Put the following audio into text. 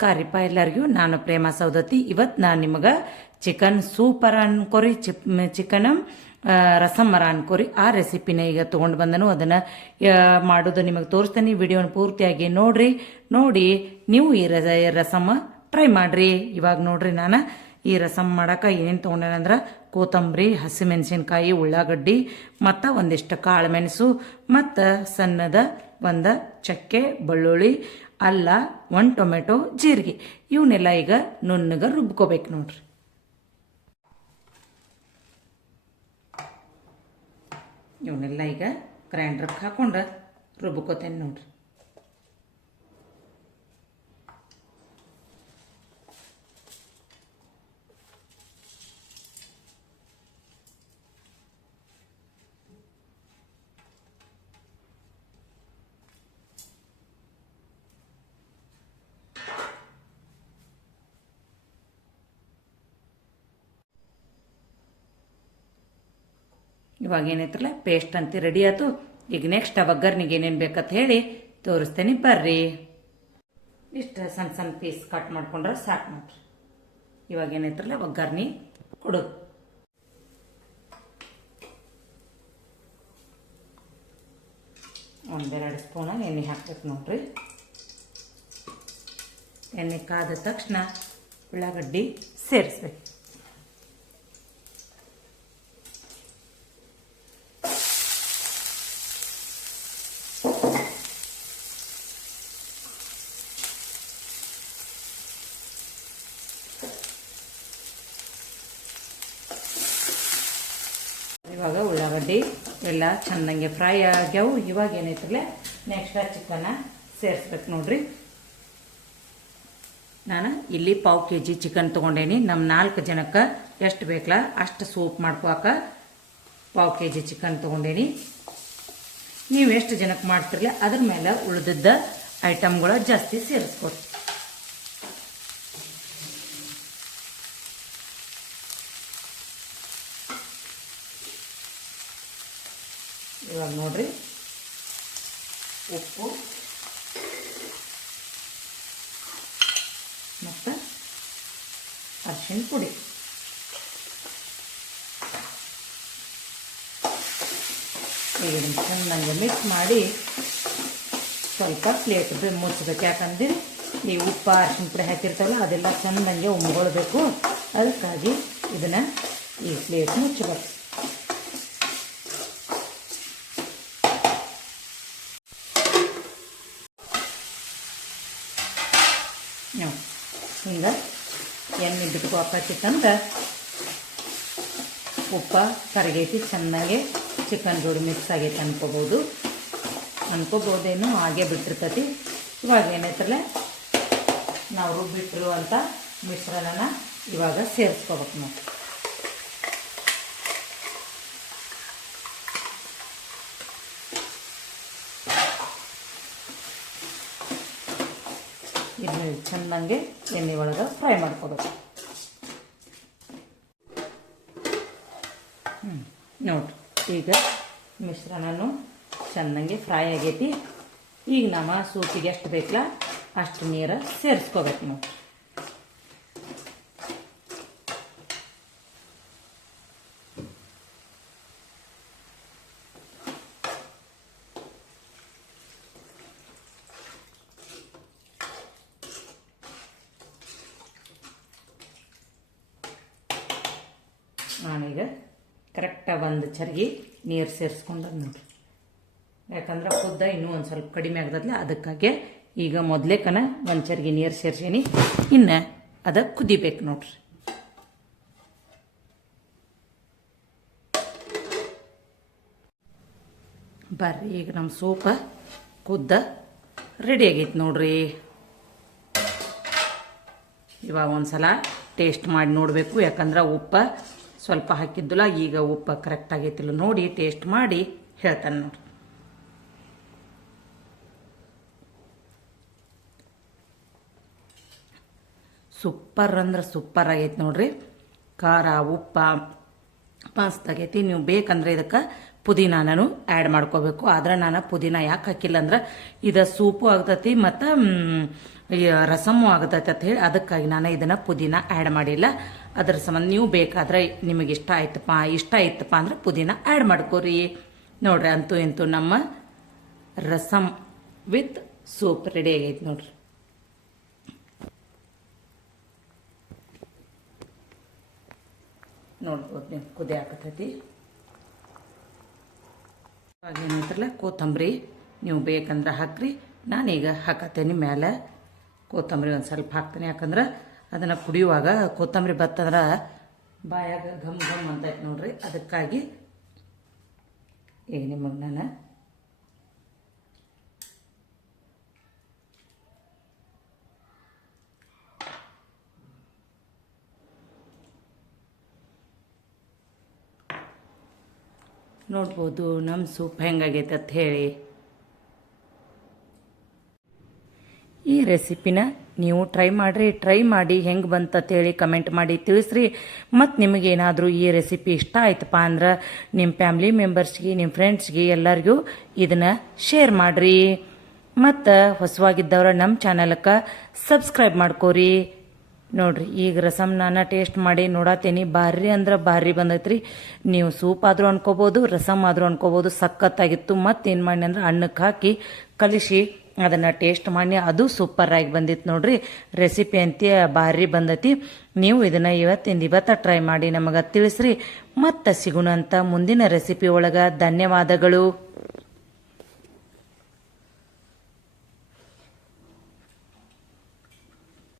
ನಮಸ್ಕಾರ ರೀಪ ಎಲ್ಲರಿಗೂ. ನಾನು ಪ್ರೇಮ ಸೌದತ್ತಿ ಇವತ್ತು ನಾನು ನಿಮಗೆ ಚಿಕನ್ ಸೂಪರ್ ಅನ್ಕೋರಿ ಚಿಪ್ ಚಿಕನ್ ರಸಮ್ಮರ ಅನ್ಕೋರಿ. ಆ ರೆಸಿಪಿನ ಈಗ ತೊಗೊಂಡು ಬಂದನು. ಅದನ್ನು ಮಾಡೋದು ನಿಮಗೆ ತೋರಿಸ್ತೇನೆ. ವಿಡಿಯೋನ ಪೂರ್ತಿಯಾಗಿ ನೋಡ್ರಿ. ನೋಡಿ, ನೀವು ಈ ರಸ ಟ್ರೈ ಮಾಡ್ರಿ. ಇವಾಗ ನೋಡ್ರಿ ನಾನು ಈ ರಸಮ್ ಮಾಡಕ್ಕೆ ಏನೇನು ತೊಗೊಂಡೇನಂದ್ರೆ ಕೊತ್ತಂಬರಿ, ಹಸಿಮೆಣಸಿನ್ಕಾಯಿ, ಉಳ್ಳಾಗಡ್ಡಿ, ಮತ್ತು ಒಂದಿಷ್ಟು ಕಾಳು ಮೆಣಸು, ಮತ್ತು ಸಣ್ಣದ ಒಂದು ಚಕ್ಕೆ, ಬೆಳ್ಳುಳ್ಳಿ, ಅಲ್ಲ, ಒಂದು ಟೊಮೆಟೊ, ಜೀರಿಗೆ. ಇವನ್ನೆಲ್ಲ ಈಗ ನುಣ್ಣಗೆ ರುಬ್ಕೋಬೇಕು ನೋಡ್ರಿ. ಇವನ್ನೆಲ್ಲ ಈಗ ಗ್ರೈಂಡ್ರಕ್ಕೆ ಹಾಕೊಂಡು ರುಬ್ಕೋತೇನೆ ನೋಡ್ರಿ. ಇವಾಗ ಏನೈತ್ರಲ್ಲ ಪೇಸ್ಟ್ ಅಂತ ರೆಡಿ ಆಯ್ತು. ಈಗ ನೆಕ್ಸ್ಟ್ ಆ ಒಗ್ಗರ್ನಿಗೆ ಏನೇನು ಬೇಕಂತ ಹೇಳಿ ತೋರಿಸ್ತೇನೆ ಬರ್ರಿ. ಇಷ್ಟು ಸಣ್ಣ ಸಣ್ಣ ಪೀಸ್ ಕಟ್ ಮಾಡ್ಕೊಂಡ್ರೆ ಸಾಕು ನೋಡ್ರಿ. ಇವಾಗ ಏನೈತ್ರಲ್ಲ ಒಗ್ಗರ್ನಿ ಕೊಡು. ಒಂದೆರಡು ಸ್ಪೂನ ಎಣ್ಣೆ ಹಾಕ್ಬೇಕು ನೋಡ್ರಿ. ಎಣ್ಣೆ ಕಾದ ತಕ್ಷಣ ಉಳ್ಳಾಗಡ್ಡಿ ಸೇರಿಸ್ಬೇಕು. ಇವಾಗ ಉಳ್ಳಾಗಡ್ಡಿ ಎಲ್ಲ ಚೆನ್ನಾಗಿ ಫ್ರೈ ಆಗ್ಯಾವು. ಇವಾಗ ಏನೈತ್ರಲ್ಲ ನೆಕ್ಸ್ಟ್ ಚಿಕನ್ನ ಸೇರಿಸ್ಬೇಕು ನೋಡ್ರಿ. ನಾನು ಇಲ್ಲಿ ಪಾವು ಕೆ ಜಿ ಚಿಕನ್ ತೊಗೊಂಡೇನಿ. ನಮ್ಮ ನಾಲ್ಕು ಜನಕ್ಕೆ ಎಷ್ಟು ಬೇಕಲ್ಲ ಅಷ್ಟು ಸೂಪ್ ಮಾಡ್ಕೋಕ ಪಾವು ಕೆ ಜಿ ಚಿಕನ್ ತೊಗೊಂಡೇನಿ. ನೀವು ಎಷ್ಟು ಜನಕ್ಕೆ ಮಾಡ್ತಿರಲ್ಲ ಅದ್ರ ಮೇಲೆ ಉಳಿದಿದ್ದ ಐಟಮ್ಗಳು ಜಾಸ್ತಿ ಸೇರಿಸ್ಕೊಡ್ರಿ ಇವಾಗ ನೋಡ್ರಿ ಉಪ್ಪು ಮತ್ತು ಅರಿಶಿಣ ಪುಡಿ. ಈಗ ಚೆನ್ನಾಗಿ ಮಿಕ್ಸ್ ಮಾಡಿ ಸ್ವಲ್ಪ ಪ್ಲೇಟ್ ಮುಚ್ಚಬೇಕು. ಯಾಕಂದ್ರೆ ಈ ಉಪ್ಪು, ಅರ್ಶಿನ ಪುಡಿ ಹಾಕಿರ್ತಾವಲ್ಲ ಅದೆಲ್ಲ ಚೆನ್ನಾಗಿ ಉಮ್ಗೊಳ್ಬೇಕು ಅದಕ್ಕಾಗಿ ಇದನ್ನು ಈ ಪ್ಲೇಟ್ ಮುಚ್ಚಬೇಕು ನಾವು ಹಿಂಗೆ ಎಣ್ಣೆ ಬಿಟ್ಕೋಕತ್ತಿತ್ತಂದ್ರೆ ಉಪ್ಪ, ಕರಗೈತಿ ಚೆನ್ನಾಗಿ ಚಿಕನ್ ಜೋಡಿ ಮಿಕ್ಸ್ ಆಗೈತೆ ಅನ್ಕೋಬೋದು. ಅನ್ಕೋಬೋದೇನು ಹಾಗೆ ಬಿಟ್ಟಿರ್ತತಿ. ಇವಾಗ ಏನೈತಲ್ಲ ನಾವು ರುಬ್ಬಿಟ್ಟಿರುವಂಥ ಮಿಶ್ರಣನ ಇವಾಗ ಸೇರಿಸ್ಕೋಬೇಕು ನಾವು. ಚೆನ್ನಾಗಿ ಎಣ್ಣೆ ಒಳಗೆ ಫ್ರೈ ಮಾಡ್ಕೋಬೇಕು. ಹ್ಞೂ ನೋಡ್ರಿ ಈಗ ಮಿಶ್ರಣನು ಚೆನ್ನಾಗಿ ಫ್ರೈ ಆಗೈತಿ. ಈಗ ನಮ್ಮ ಸೂಪಿಗೆ ಎಷ್ಟು ಬೇಕಲ್ಲ ಅಷ್ಟು ನೀರು ಸೇರಿಸ್ಕೋಬೇಕು ನೋಡ್ರಿ ನಾನೀಗ ಕರೆಕ್ಟಾಗಿ ಒಂದು ಚರ್ಗಿ ನೀರು ಸೇರಿಸ್ಕೊಂಡೆ ನೋಡ್ರಿ. ಯಾಕಂದ್ರೆ ಖುದ್ದ ಇನ್ನೂ ಒಂದು ಸ್ವಲ್ಪ ಕಡಿಮೆ ಆಗದಲ್ಲ ಅದಕ್ಕಾಗಿ ಈಗ ಮೊದಲೇಕನ ಒಂದು ಚರ್ಗಿ ನೀರು ಸೇರ್ಸೀನಿ. ಇನ್ನು ಅದು ಕುದಿಬೇಕು ನೋಡ್ರಿ. ಬರ್ರಿ, ಈಗ ನಮ್ಮ ಸೂಪ ಕುದ್ದ ರೆಡಿ ಆಗೈತೆ ನೋಡ್ರಿ. ಇವಾಗ ಒಂದ್ಸಲ ಟೇಸ್ಟ್ ಮಾಡಿ ನೋಡಬೇಕು, ಯಾಕಂದ್ರೆ ಉಪ್ಪ ಸ್ವಲ್ಪ ಹಾಕಿದ್ದಿಲ್ಲ ಈಗ ಉಪ್ಪು ಕರೆಕ್ಟ್ ಆಗೈತಿಲ್ಲ. ನೋಡಿ ಟೇಸ್ಟ್ ಮಾಡಿ ಹೇಳ್ತಾನೆ ನೋಡಿ ಸೂಪರ್ ಅಂದ್ರೆ ಸೂಪರ್ ಆಗೈತೆ ನೋಡ್ರಿ. ಖಾರ, ಉಪ್ಪ ಮಸ್ತಾಗೈತಿ ನೀವು ಬೇಕಂದ್ರೆ ಇದಕ್ಕೆ ಪುದೀನಾನು ಆ್ಯಡ್ ಮಾಡ್ಕೋಬೇಕು. ಆದ್ರೆ ನಾನು ಪುದೀನ ಯಾಕೆ ಹಾಕಿಲ್ಲ ಅಂದ್ರೆ ಇದು ಸೂಪು ಆಗ್ತೈತಿ ಮತ್ತು ರಸಮು ಆಗ್ತೈತಿ ಅಂತ ಹೇಳಿ ಅದಕ್ಕಾಗಿ ನಾನು ಇದನ್ನ ಪುದೀನ ಆ್ಯಡ್ ಮಾಡಿಲ್ಲ. ಅದ್ರ ಸಂಬಂಧ ನೀವು ಬೇಕಾದ್ರೆ ನಿಮಗೆ ಇಷ್ಟ ಆಯ್ತಪ್ಪ ಇಷ್ಟ ಆಯ್ತಪ್ಪ ಅಂದ್ರೆ ಪುದೀನ ಆ್ಯಡ್ ಮಾಡ್ಕೋರಿ. ನೋಡ್ರಿ, ಅಂತೂ ಇಂತೂ ನಮ್ಮ ರಸಮ್ ವಿತ್ ಸೂಪ್ ರೆಡಿ ಆಗೈತೆ ನೋಡ್ರಿ. ನೋಡ್ಬೋದು ನೀವು ಕುದಿ ಹಾಕತೈತಿ ಇವಾಗ ಕೊತ್ತಂಬರಿ ನೀವು ಬೇಕಂದ್ರೆ ಹಾಕ್ರಿ, ನಾನೀಗ ಹಾಕತ್ತೇನೆ ಮೇಲೆ ಕೊತ್ತಂಬರಿ ಒಂದು ಸ್ವಲ್ಪ ಹಾಕ್ತೇನೆ, ಯಾಕಂದ್ರೆ ಅದನ್ನು ಕುಡಿಯುವಾಗ ಕೊತ್ತಂಬರಿ ಬತ್ತಂದ್ರೆ ಬಾಯಾಗ ಘಮ್ ಘಮ್ ಅಂತೈತೆ ನೋಡ್ರಿ. ಅದಕ್ಕಾಗಿ ಈಗ ನಿಮಗೆ ನಾನು ನೋಡ್ಬೋದು ನಮ್ಮ ಸೂಪ್ ಹೆಂಗಾಗೈತೆ ಅಂತ ಹೇಳಿ. ಈ ರೆಸಿಪಿನ ನೀವು ಟ್ರೈ ಮಾಡಿರಿ, ಟ್ರೈ ಮಾಡಿ ಹೆಂಗೆ ಬಂತಂತ ಹೇಳಿ ಕಮೆಂಟ್ ಮಾಡಿ ತಿಳಿಸ್ರಿ. ಮತ್ತು ನಿಮಗೇನಾದರೂ ಈ ರೆಸಿಪಿ ಇಷ್ಟ ಆಯ್ತಪ್ಪ ಅಂದ್ರೆ ನಿಮ್ಮ ಫ್ಯಾಮ್ಲಿ ಮೆಂಬರ್ಸ್ಗೆ ನಿಮ್ಮ ಫ್ರೆಂಡ್ಸ್ಗೆ ಎಲ್ಲರಿಗೂ ಇದನ್ನು ಶೇರ್ ಮಾಡಿರಿ. ಮತ್ತು ಹೊಸವಾಗಿದ್ದವ್ರ ನಮ್ಮ ಚಾನಲ್ಗೆ ಸಬ್ಸ್ಕ್ರೈಬ್ ಮಾಡ್ಕೋರಿ. ನೋಡ್ರಿ, ಈಗ ರಸಮ್ ನಾನು ಟೇಸ್ಟ್ ಮಾಡಿ ನೋಡತ್ತೇನಿ ಭಾರಿ ಅಂದ್ರೆ ಭಾರಿ ಬಂದೈತ್ರಿ. ನೀವು ಸೂಪ್ ಆದರೂ ಅನ್ಕೋಬೋದು ರಸಮ್ ಆದರೂ ಅನ್ಕೋಬೋದು, ಸಖತ್ತಾಗಿತ್ತು. ಮತ್ತೇನು ಮಾಡಿ ಅಂದ್ರೆ ಅನ್ನಕ್ಕೆ ಹಾಕಿ ಕಲಿಸಿ, ಅದನ್ನು ಟೇಸ್ಟ್ ಮಾಡಿ, ಅದು ಸೂಪರ್ ಆಗಿ ಬಂದಿತ್ತು ನೋಡ್ರಿ. ರೆಸಿಪಿ ಅಂತ ಭಾರಿ ಬಂದೈತಿ. ನೀವು ಇದನ್ನು ಇವತ್ತಿಂದ ಇವತ್ತ ಟ್ರೈ ಮಾಡಿ ನಮಗೆ ತಿಳಿಸ್ರಿ. ಮತ್ತೆ ಸಿಗೋಣ ಅಂತ ಮುಂದಿನ ರೆಸಿಪಿ ಒಳಗೆ ಧನ್ಯವಾದಗಳು.